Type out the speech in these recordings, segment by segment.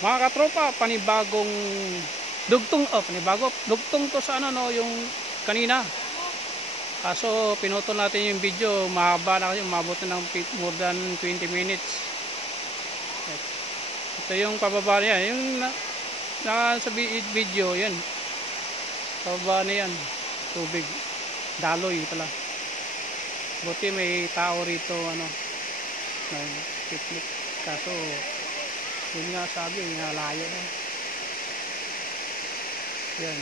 Mga katropa, panibagong dugtong, panibago, dugtong to sa ano, no, yung kanina. Kaso pinutol natin yung video, mahaba na kasi, umabot na ng more than 20 minutes. Ito yung pababa niya, yung nasa video, yan. Pababa na yan, tubig. Daloy pala. Buti may tao rito, ano, nag-picnic. Kaso, yun nga sabi, nalayo na. Yan.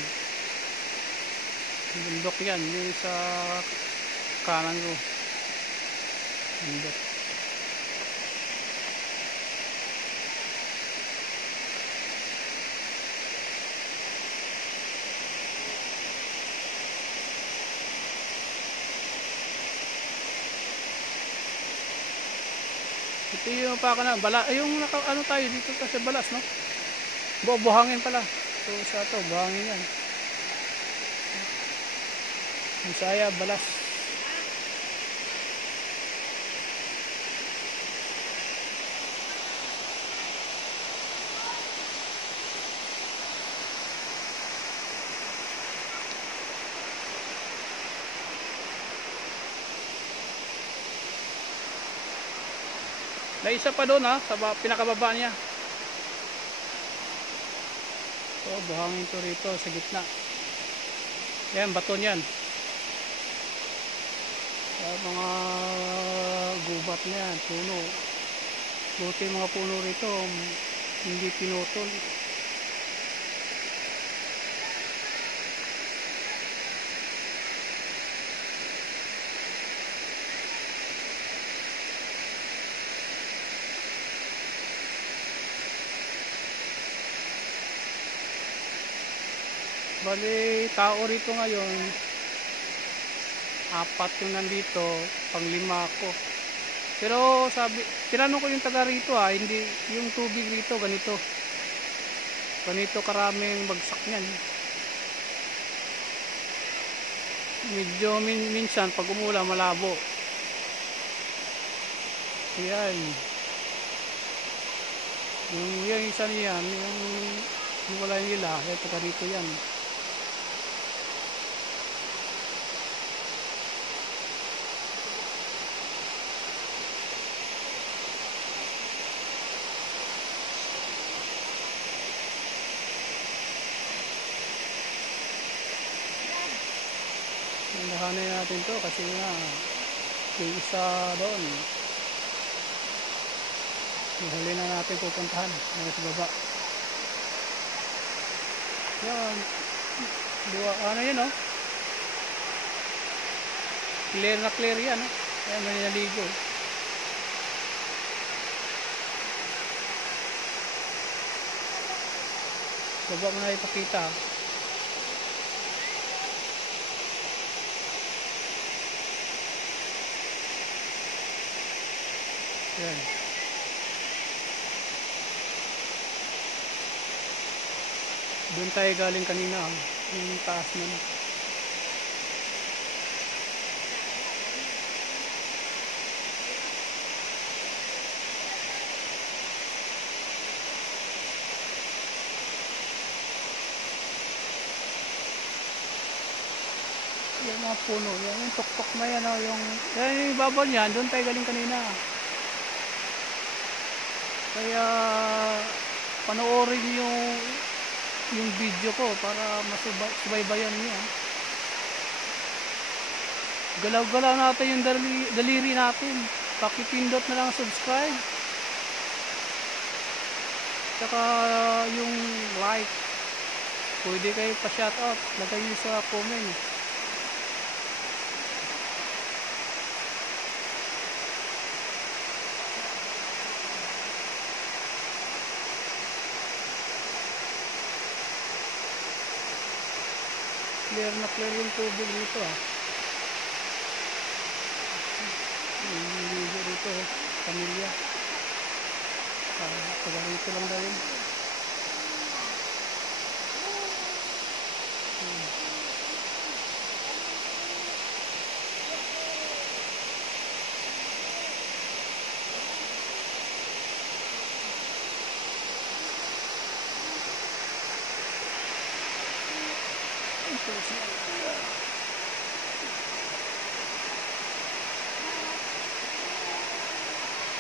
Bundok yan, yung sa kanan ko. Bundok. Ito yung na bala, yung ano tayo dito kasi balas, no? Buhangin pala. So sa to, buhangin yan. Bisaya, balas. May isa pa doon, ha, sa pinakababa niya. So buhangin to rito sa gitna. Yan, bato niyan. Mga gubat na yan, puno. Buti mga puno rito hindi pinutol. Bali, tao rito ngayon, 4 yung nandito, pang-5 ako. Pero sabi, tinanong ko yung taga rito, hindi yung tubig rito ganito. Ganito karaming bagsak niyan. Medyo minsan pag umulan malabo. Yan. Yung isa niyan, yung wala nila, yung taga rito yan. Nandahanin natin to kasi nga yung isa doon yung huli na natin pupuntahan sa baba. Yan, ano yun, oh, clear na clear yan, oh. Ayan, may naligo. Baba mo na ipakita. Yan. Doon tayo galing kanina, yung taas na. Yung mga puno, yung tuktok na yan, yung ibabaw niyan, doon tayo galing kanina. Kaya panoorin yung video ko para masubaybayan niyo. Galaw-galaw natin yung daliri natin. Pakipindot na lang subscribe. Tsaka yung like. Pwede kayo pa-shoutout. Lagay nyo sa comment. Clear na clear yung tubig dito, yung video dito, pamilya, taga rito lang daw yun.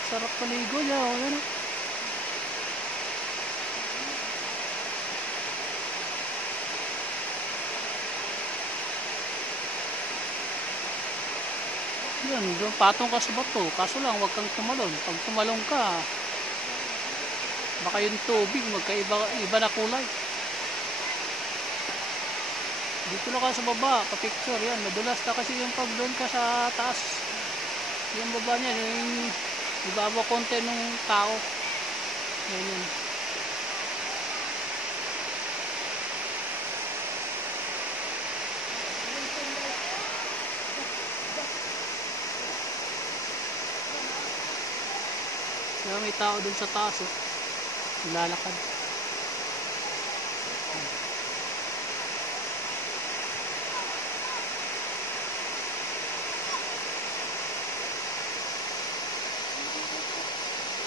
Sarap paligo niya. O, yan. Yan, doon patong ka sa bato. Kaso lang, huwag kang tumalon. Pag tumalong ka, baka yung tubig magkaiba na kulay. Dito na ka sa baba, pa-picture yan. Madulas na kasi yung pag doon ka sa taas. Yung baba niya, yung ibabaw konti ng tao. Yan yan. Kaya may tao doon sa taas, oh. Nilalakad.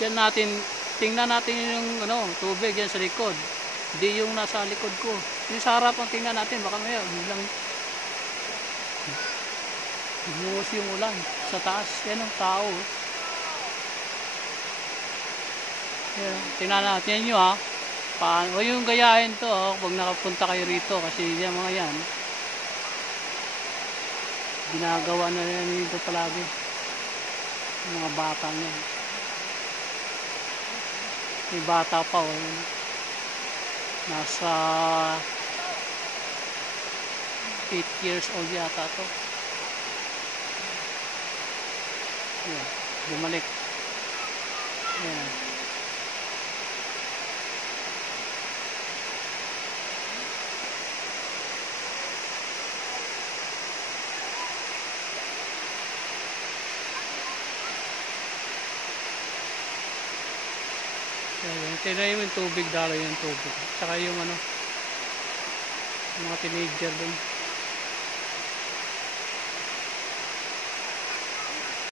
Diyan natin, tingnan natin yung tubig yan sa likod. Hindi yung nasa likod ko. Yung sa harap ang tingnan natin, baka may biglang buhos yung ulan sa taas. Yan ang tao. Yan, tingnan natin nyo ha. Paano, o yung gayahin to pag nakapunta kayo rito kasi yung mga yan ginagawa na yan dito palagi. Yung mga bata yan. May bata pa nasa 8 years old yata to. Yan, bumalik. Yan. Ayan, tingnan yung tubig, dalo yung tubig. Saka yung mga teenager dun.